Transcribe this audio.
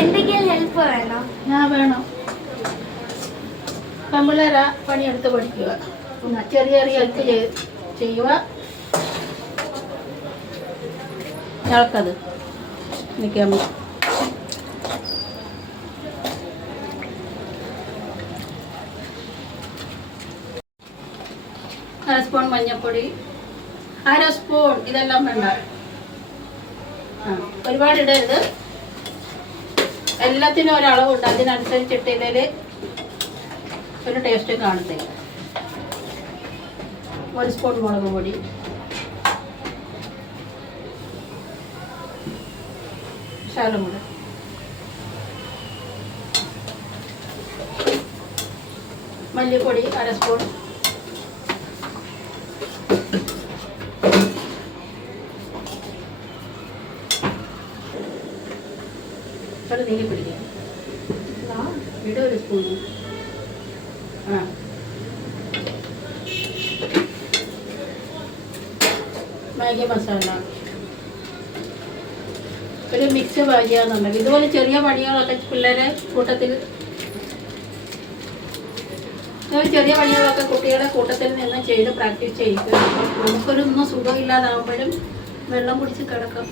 എന്തെങ്കിലും ഹെൽപ്പ് വേണോ? വേണം. പെമ്പിള്ളേരാ പണിയെടുത്ത് പഠിക്കുക. ചെറിയ ചെറിയ ഹെൽപ്പ് ചെയ്യുക. ഇളക്കത് നിൽക്കാൻ അര സ്പൂൺ മഞ്ഞൾപ്പൊടി, അര സ്പൂൺ. ഇതെല്ലാം വേണ്ട, ഒരുപാട് ഇടരുത്. എല്ലാത്തിനും ഒരളവുണ്ട്, അതിനനുസരിച്ചിട്ടതിൽ ഒരു ടേസ്റ്റ് കാണത്തില്ല. 1 സ്പൂൺ മുളക് പൊടി, ശകലം കൂടെ, മല്ലിപ്പൊടി 1/2 സ്പൂൺ, അത് നീങ്ങി പിടിക്കാം. ഇവിടെ 1 സ്പൂൺ. മാഗി മസാല, ഒരു മിക്സ് പാചകമെന്നുണ്ടെങ്കിൽ ഇതുപോലെ ചെറിയ പണികളൊക്കെ പിള്ളേരെ കൂട്ടത്തിൽ, ചെറിയ പണികളൊക്കെ കുട്ടികളെ കൂട്ടത്തിൽ നിന്ന് ചെയ്ത് പ്രാക്ടീസ് ചെയ്യിക്കുക. നമുക്കൊരൊന്നും സുഖമില്ലാതാവുമ്പോഴും വെള്ളം കുടിച്ച് കിടക്കാം.